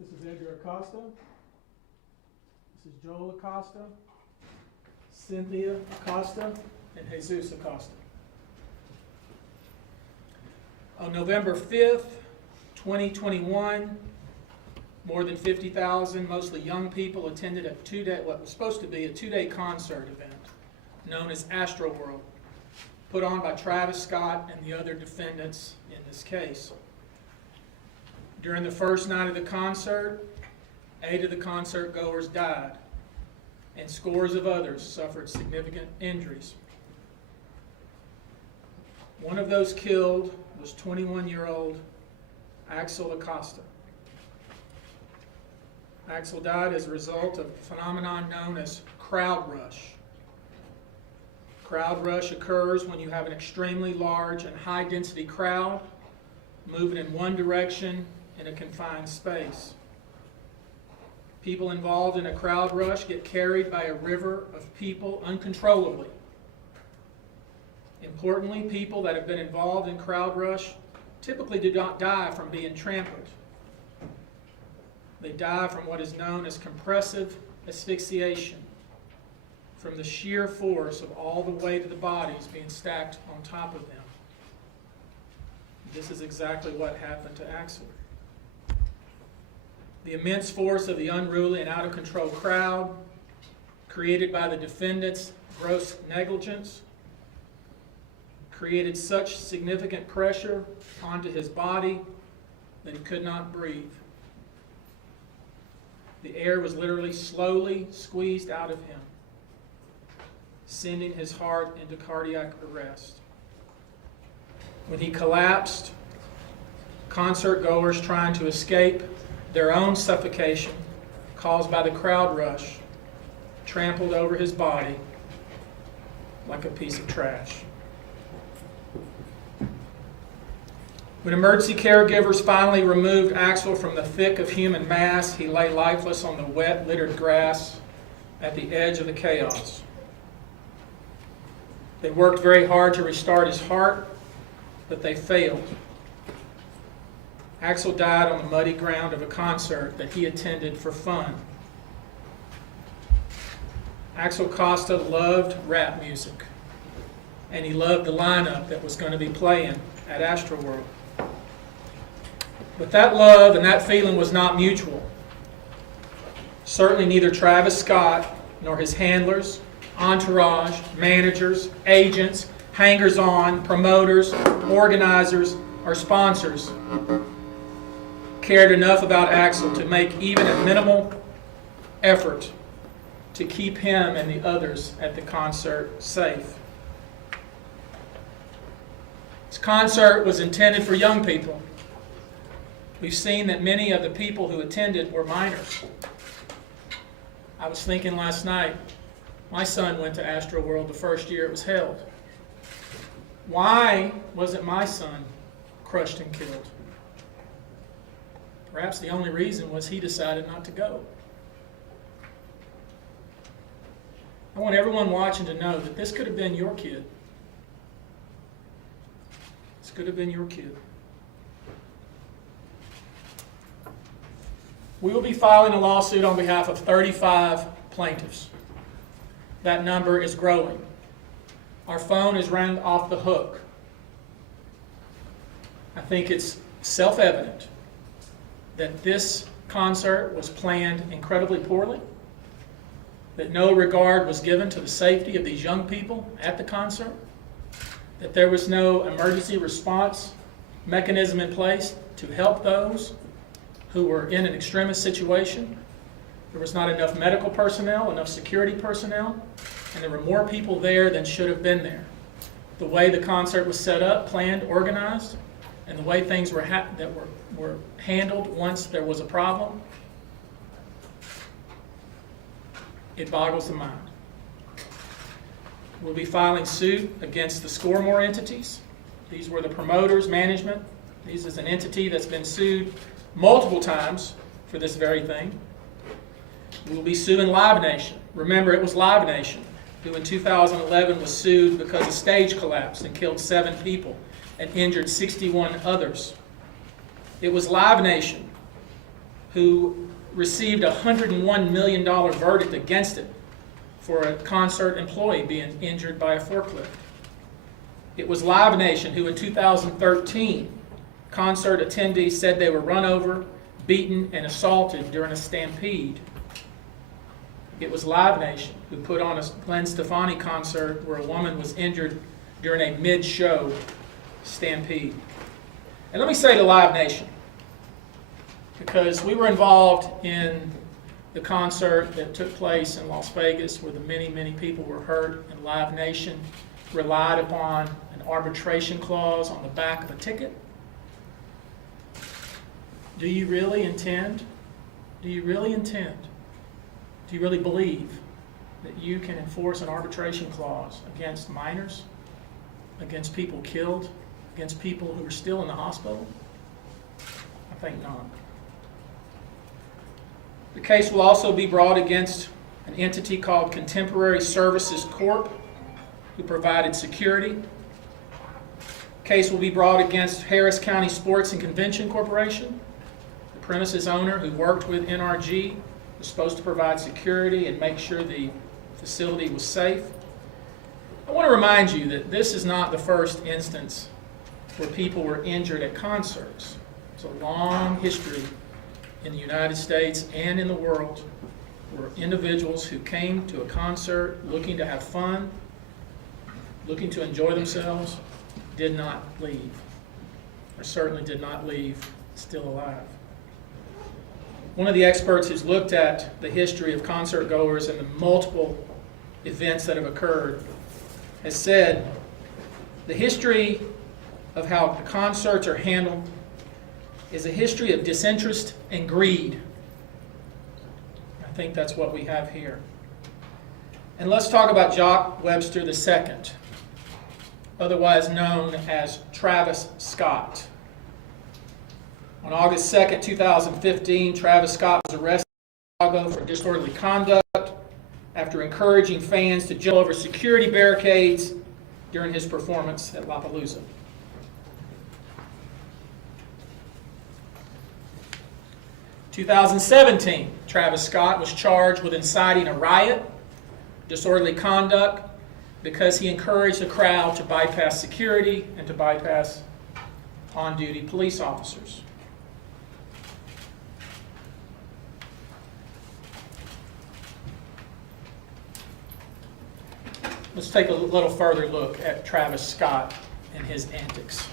This is Edgar Acosta. This is Joel Acosta, Cynthia Acosta, and Jesus Acosta. On November 5th, 2021, more than 50,000, mostly young people, attended what was supposed to be a two-day concert event known as Astroworld, put on by Travis Scott and the other defendants in this case. During the first night of the concert, 8 of the concert goers died, and scores of others suffered significant injuries. One of those killed was 21-year-old Axel Acosta. Axel died as a result of a phenomenon known as crowd rush. Crowd rush occurs when you have an extremely large and high-density crowd moving in one direction in a confined space. People involved in a crowd rush get carried by a river of people uncontrollably. Importantly, people that have been involved in crowd rush typically do not die from being trampled. They die from what is known as compressive asphyxiation, from the sheer force of all the weight of the bodies being stacked on top of them. This is exactly what happened to Axel. The immense force of the unruly and out-of-control crowd, created by the defendants' gross negligence, created such significant pressure onto his body that he could not breathe. The air was literally slowly squeezed out of him, sending his heart into cardiac arrest. When he collapsed, concert goers trying to escape their own suffocation caused by the crowd rush trampled over his body like a piece of trash. When emergency caregivers finally removed Axel from the thick of human mass, he lay lifeless on the wet, littered grass at the edge of the chaos. They worked very hard to restart his heart, but they failed. Axel died on the muddy ground of a concert that he attended for fun. Axel Acosta loved rap music, and he loved the lineup that was going to be playing at Astroworld. But that love and that feeling was not mutual. Certainly neither Travis Scott nor his handlers, entourage, managers, agents, hangers-on, promoters, organizers, or sponsors cared enough about Axel to make even a minimal effort to keep him and the others at the concert safe. This concert was intended for young people. We've seen that many of the people who attended were minors. I was thinking last night, my son went to Astroworld the first year it was held. Why wasn't my son crushed and killed? Perhaps the only reason was he decided not to go. I want everyone watching to know that this could have been your kid. This could have been your kid. We will be filing a lawsuit on behalf of 35 plaintiffs. That number is growing. Our phone is rang off the hook. I think it's self-evident that this concert was planned incredibly poorly, that no regard was given to the safety of these young people at the concert, that there was no emergency response mechanism in place to help those who were in an extremist situation. There was not enough medical personnel, enough security personnel, and there were more people there than should have been there. The way the concert was set up, planned, organized, and the way things were handled once there was a problem, it boggles the mind. We'll be filing suit against the Scoremore entities. These were the promoters, management. This is an entity that's been sued multiple times for this very thing. We will be suing Live Nation. Remember, it was Live Nation who in 2011 was sued because a stage collapsed and killed 7 people and injured 61 others. It was Live Nation who received a $101 million verdict against it for a concert employee being injured by a forklift. It was Live Nation who in 2013, concert attendees said they were run over, beaten, and assaulted during a stampede. It was Live Nation who put on a Gwen Stefani concert where a woman was injured during a mid-show stampede. And let me say to Live Nation, because we were involved in the concert that took place in Las Vegas where the many, many people were hurt, and Live Nation relied upon an arbitration clause on the back of a ticket. Do you really intend? Do you really believe that you can enforce an arbitration clause against minors, against people killed, against people who are still in the hospital? I think not. The case will also be brought against an entity called Contemporary Services Corp., who provided security. The case will be brought against Harris County Sports and Convention Corporation, the premises owner who worked with NRG, was supposed to provide security and make sure the facility was safe. I want to remind you that this is not the first instance where people were injured at concerts. It's a long history in the United States and in the world where individuals who came to a concert looking to have fun, looking to enjoy themselves, did not leave, or certainly did not leave still alive. One of the experts who's looked at the history of concert goers and the multiple events that have occurred has said the history of how the concerts are handled is a history of disinterest and greed. I think that's what we have here. And let's talk about Jock Webster II, otherwise known as Travis Scott. On August 2nd, 2015, Travis Scott was arrested in Chicago for disorderly conduct after encouraging fans to jump over security barricades during his performance at Lollapalooza. In 2017, Travis Scott was charged with inciting a riot, disorderly conduct, because he encouraged the crowd to bypass security and to bypass on-duty police officers. Let's take a little further look at Travis Scott and his antics.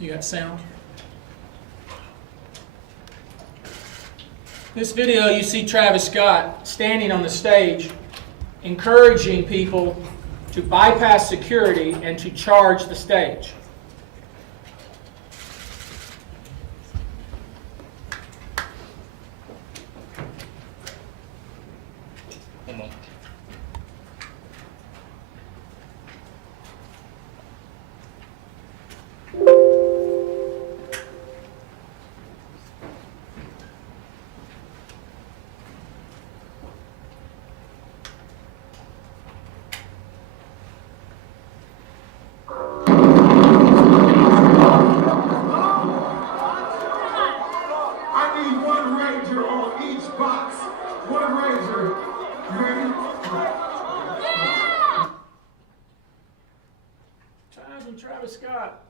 You got sound? This video, you see Travis Scott standing on the stage, encouraging people to bypass security and to charge the stage. Travis Scott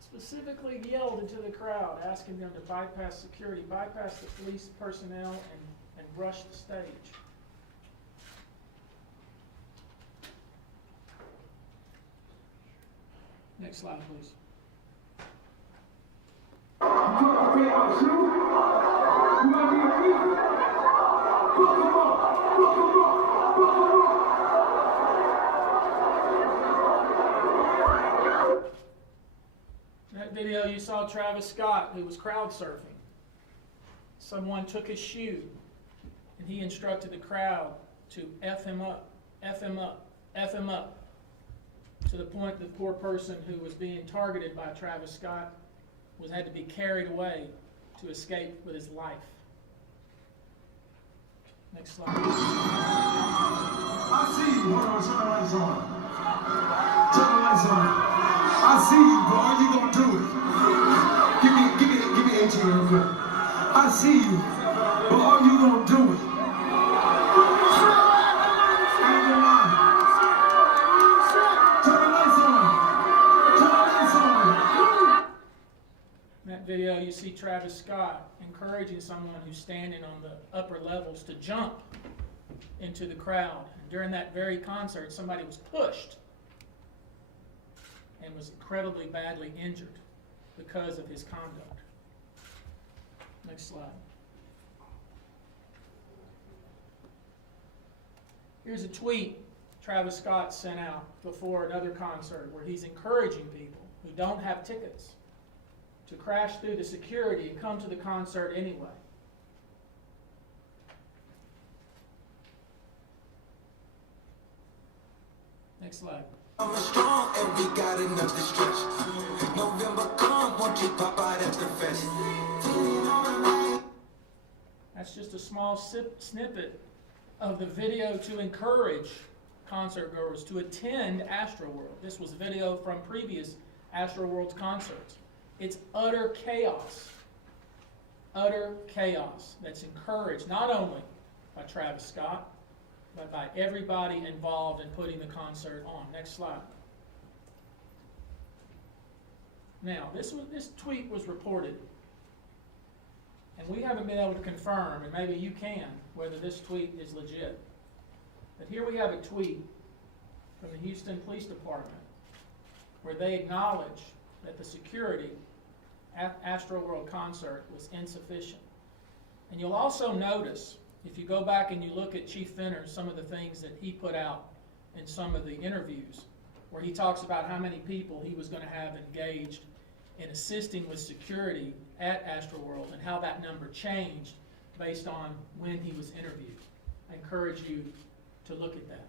specifically yelled into the crowd, asking them to bypass security, bypass the police personnel, and rush the stage. Next slide, please. In that video, you saw Travis Scott, who was crowd surfing. Someone took his shoe, and he instructed the crowd to F him up, F him up, F him up, to the point the poor person who was being targeted by Travis Scott had to be carried away to escape with his life. Next slide. I see you. Hold on, turn the lights on. Turn the lights on. I see you, but are you gonna do it? Give me 18 real quick. I see you, but are you gonna do it? I ain't gonna lie. Turn the lights on. Turn the lights on. In that video, you see Travis Scott encouraging someone who's standing on the upper levels to jump into the crowd. And during that very concert, somebody was pushed and was incredibly badly injured because of his conduct. Next slide. Here's a tweet Travis Scott sent out before another concert where he's encouraging people who don't have tickets to crash through the security and come to the concert anyway. Next slide. I'm strong and we got enough to stretch. November come, won't you pop out at the fest? That's just a small snippet of the video to encourage concert goers to attend Astroworld. This was video from previous Astroworld concerts. It's utter chaos that's encouraged not only by Travis Scott, but by everybody involved in putting the concert on. Next slide. Now, this tweet was reported, and we haven't been able to confirm, and maybe you can, whether this tweet is legit. But here we have a tweet from the Houston Police Department where they acknowledge that the security at Astroworld concert was insufficient. And you'll also notice, if you go back and you look at Chief Fenner, some of the things that he put out in some of the interviews, where he talks about how many people he was going to have engaged in assisting with security at Astroworld and how that number changed based on when he was interviewed. I encourage you to look at that.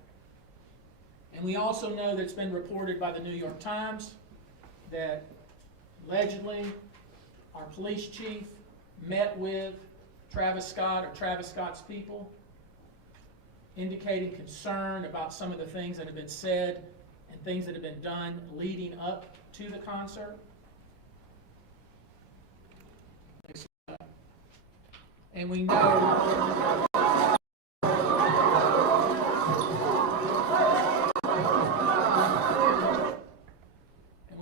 And we also know that it's been reported by the New York Times that allegedly our police chief met with Travis Scott or Travis Scott's people, indicating concern about some of the things that have been said and things that have been done leading up to the concert. And we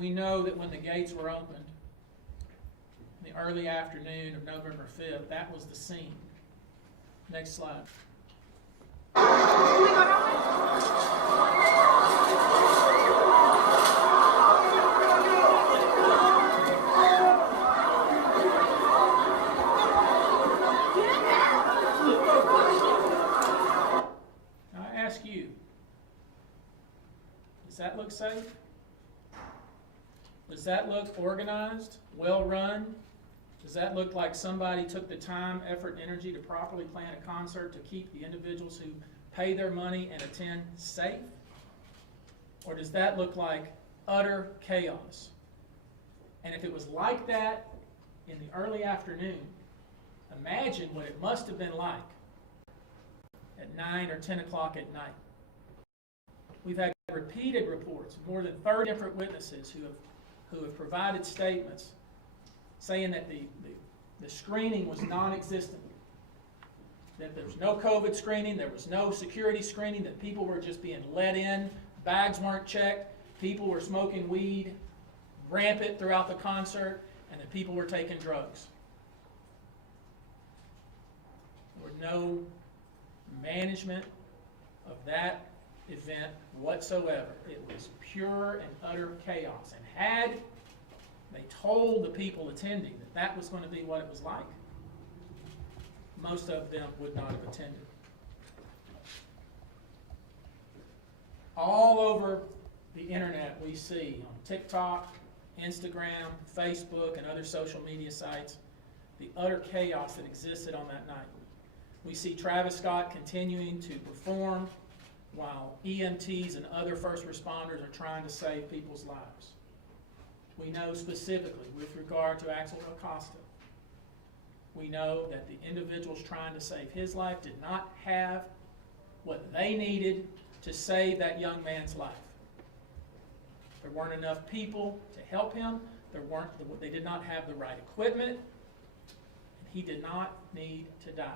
know that when the gates were opened in the early afternoon of November 5th, that was the scene. Next slide. Now I ask you, does that look safe? Does that look organized, well run? Does that look like somebody took the time, effort, and energy to properly plan a concert to keep the individuals who pay their money and attend safe? Or does that look like utter chaos? And if it was like that in the early afternoon, imagine what it must have been like at 9 or 10 o'clock at night. We've had repeated reports, more than 30 different witnesses who have provided statements saying that the screening was non-existent, that there was no COVID screening, there was no security screening, that people were just being let in, bags weren't checked, people were smoking weed rampant throughout the concert, and that people were taking drugs. There was no management of that event whatsoever. It was pure and utter chaos. And had they told the people attending that that was going to be what it was like, most of them would not have attended. All over the internet we see, on TikTok, Instagram, Facebook, and other social media sites, the utter chaos that existed on that night. We see Travis Scott continuing to perform while EMTs and other first responders are trying to save people's lives. We know specifically with regard to Axel Acosta We know that the individuals trying to save his life did not have what they needed to save that young man's life. There weren't enough people to help him. They did not have the right equipment. And he did not need to die.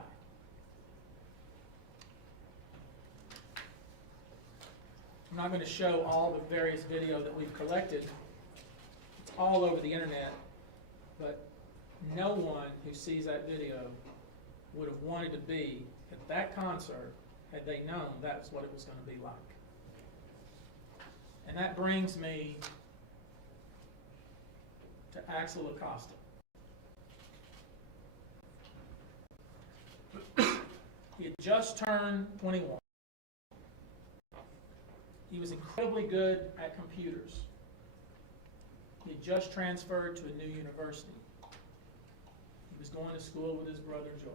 I'm not going to show all the various video that we've collected. It's all over the internet, but no one who sees that video would have wanted to be at that concert had they known that's what it was going to be like. And that brings me to Axel Acosta. He had just turned 21. He was incredibly good at computers. He had just transferred to a new university. He was going to school with his brother Joel.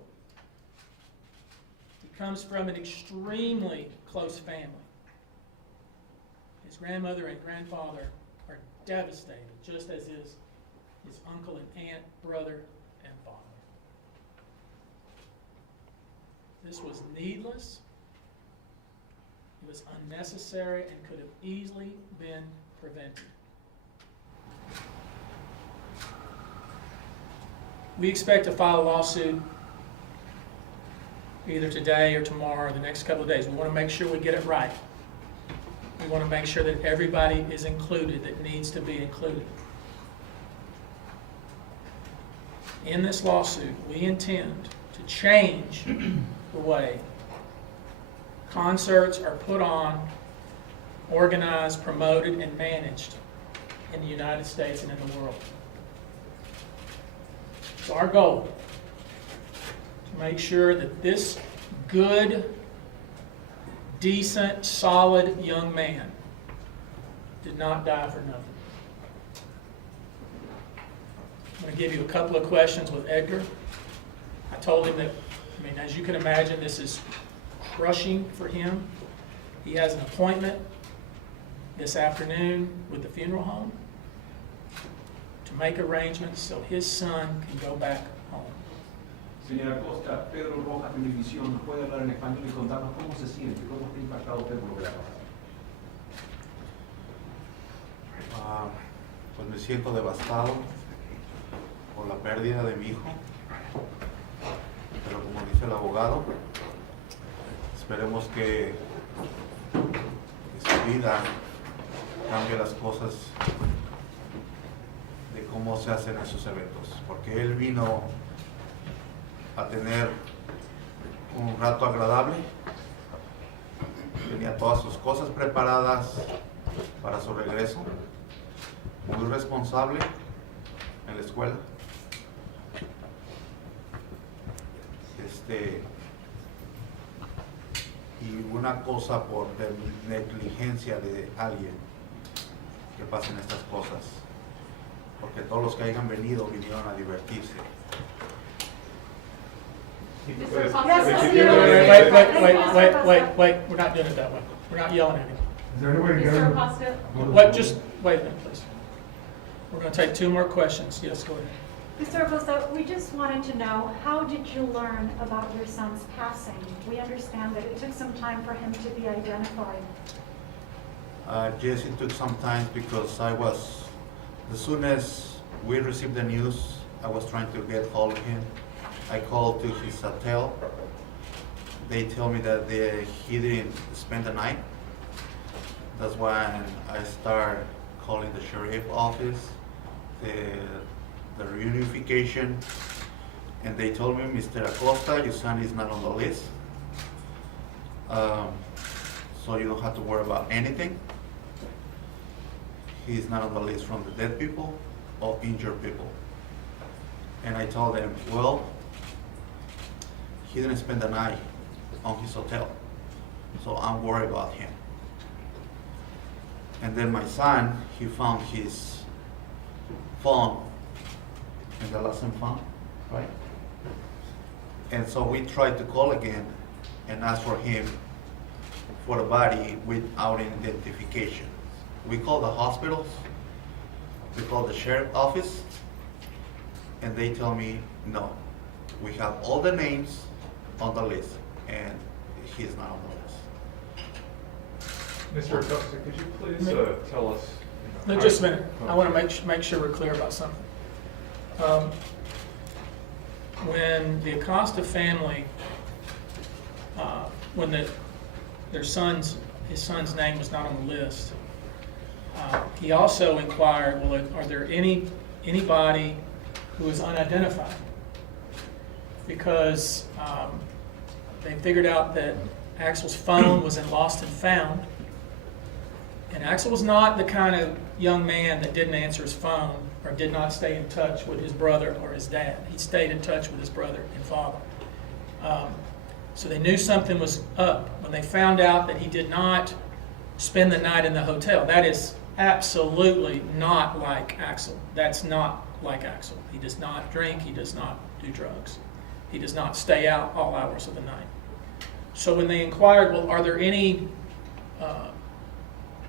He comes from an extremely close family. His grandmother and grandfather are devastated, just as is his uncle and aunt, brother and father. This was needless. It was unnecessary and could have easily been prevented. We expect to file a lawsuit either today or tomorrow or the next couple of days. We want to make sure we get it right. We want to make sure that everybody is included that needs to be included. In this lawsuit, we intend to change the way concerts are put on, organized, promoted, and managed in the United States and in the world. It's our goal to make sure that this good, decent, solid young man did not die for nothing. I'm going to give you a couple of questions with Edgar. I told him that, as you can imagine, this is crushing for him. He has an appointment this afternoon with the funeral home to make arrangements so his son can go back home. Señora Acosta, Pedro Rojas, Televisión, ¿puede hablar en español y contarnos cómo se siente, cómo está impactado usted por lo que le ha pasado? Pues me siento devastado por la pérdida de mi hijo, pero como dice el abogado, esperemos que su vida cambie las cosas de cómo se hacen esos eventos, porque él vino a tener un rato agradable, tenía todas sus cosas preparadas para su regreso, muy responsable en la escuela. Y una cosa por negligencia de alguien que pasen estas cosas, porque todos los que hayan venido vinieron a divertirse. Wait, we're not doing it that way. We're not yelling at him. Is there any way to get Mr. him? Acosta? Just wait a minute, please. We're going to take two more questions. Yes, go ahead. Mr. Acosta, we just wanted to know, how did you learn about your son's passing? We understand that it took some time for him to be identified. Yes, it took some time because as soon as we received the news, I was trying to get hold of him. I called to his hotel. They tell me that he didn't spend the night. That's why I started calling the sheriff office, the reunification, and they told me, Mr. Acosta, your son is not on the list, so you don't have to worry about anything. He's not on the list from the dead people or injured people. And I told them, well, he didn't spend the night on his hotel, so I'm worried about him. And then my son, he found his phone in the lesson fund, right? And so we tried to call again and ask for him for the body without identification. We called the hospitals, we called the sheriff office, and they tell me no, We have all the names on the list, and he's not on the list. Mr. Acosta, could you please tell us? No, just a minute. I want to make sure we're clear about something. When the Acosta family, when his son's name was not on the list, he also inquired, well, are there anybody who is unidentified? Because they figured out that Axel's phone was in lost and found, and Axel was not the kind of young man that didn't answer his phone or did not stay in touch with his brother or his dad. He stayed in touch with his brother and father. So they knew something was up when they found out that he did not spend the night in the hotel. That is absolutely not like Axel. That's not like Axel. He does not drink. He does not do drugs. He does not stay out all hours of the night. So when they inquired, well, are there any,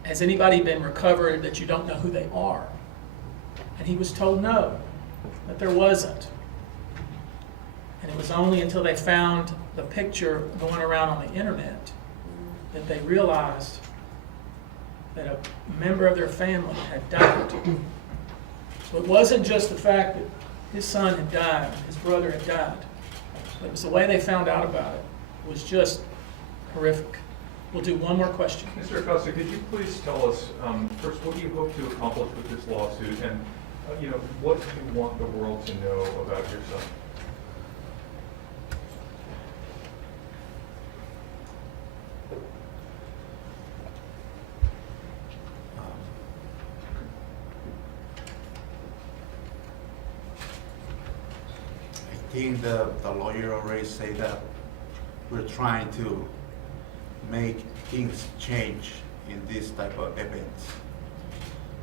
has anybody been recovered that you don't know who they are? And he was told no, that there wasn't. And it was only until they found the picture going around on the internet that they realized that a member of their family had died. So it wasn't just the fact that his son had died, his brother had died. It was the way they found out about it. It was just horrific. We'll do one more question. Mr. Acosta, could you please tell us, first, what do you hope to accomplish with this lawsuit? And, what do you want the world to know about your son? I think the lawyer already said that we're trying to make things change in this type of events.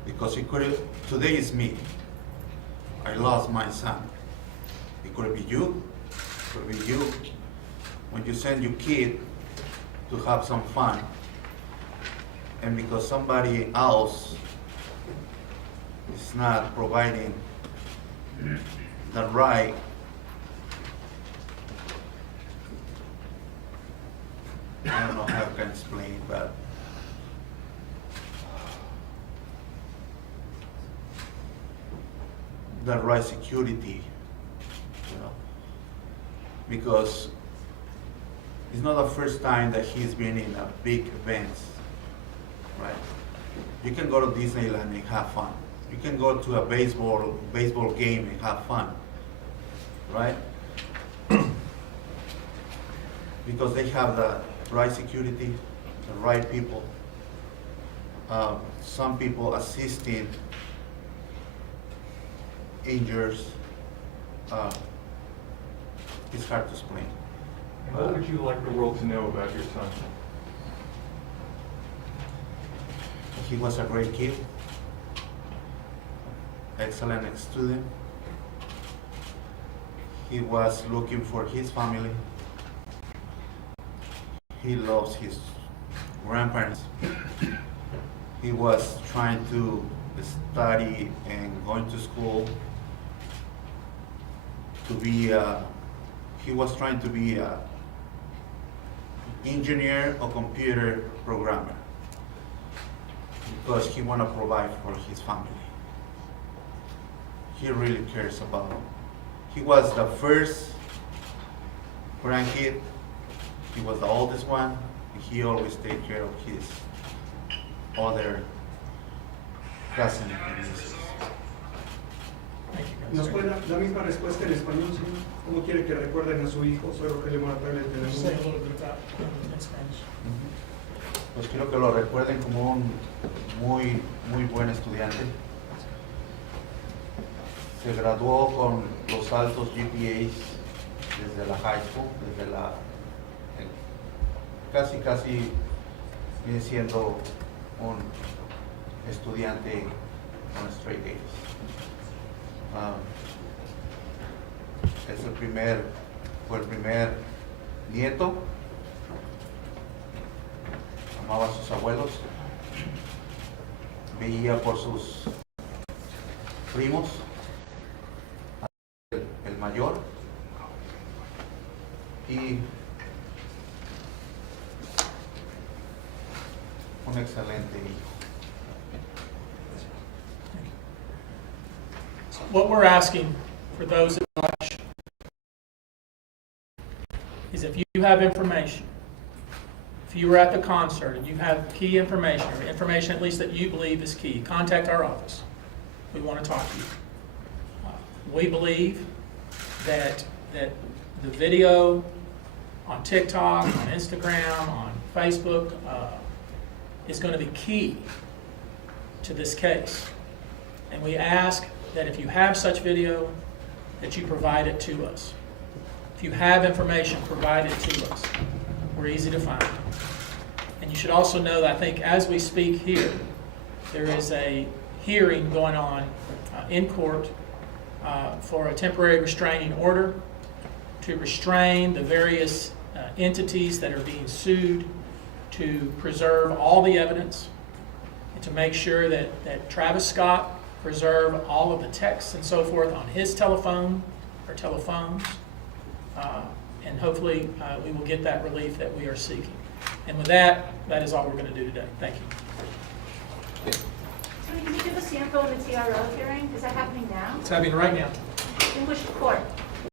Because it could, today is me. I lost my son. It could be you, it could be you. When you send your kid to have some fun, and because somebody else is not providing the right, I don't know how I can explain, but the right security, because it's not the first time that he's been in a big events, right? You can go to Disneyland and have fun. You can go to a baseball game and have fun, right? Because they have the right security, the right people. Some people assisting injured. It's hard to explain. And what would you like the world to know about your son? He was a great kid, excellent student. He was looking for his family. He loves his grandparents. He was trying to study and going to school to be he was trying to be an engineer or computer programmer because he want to provide for his family. He really cares about them. He was the first grandkid. He was the oldest one. And he always take care of his other cousin and nieces. Thank you, guys. ¿Nos puede dar la misma respuesta en español, señor? ¿Cómo quiere que recuerden a su hijo? Soy Rogelio Moratales de Just say a Telemundo. little bit about in Spanish. Pues quiero que lo recuerden como un muy buen estudiante. Se graduó con los altos GPAs desde la high school, desde la casi viene siendo un estudiante con straight A's. Fue el primer nieto. Amaba a sus abuelos. Veía por sus primos. El mayor. un excelente hijo. What we're asking for those that watch is if you have information, if you were at the concert and you have key information, or information at least that you believe is key, contact our office. We want to talk to you. We believe that the video on TikTok, on Instagram, on Facebook is going to be key to this case. And we ask that if you have such video, that you provide it to us. If you have information, provide it to us. We're easy to find. And you should also know that I think as we speak here, there is a hearing going on in court for a temporary restraining order to restrain the various entities that are being sued, to preserve all the evidence, and to make sure that Travis Scott preserve all of the texts and so forth on his telephone or telephones, and hopefully we will get that relief that we are seeking. And with that, that is all we're going to do today. Thank you. Tony, can you give us the info of the TRO hearing? Is that happening now? It's happening right now. In which court?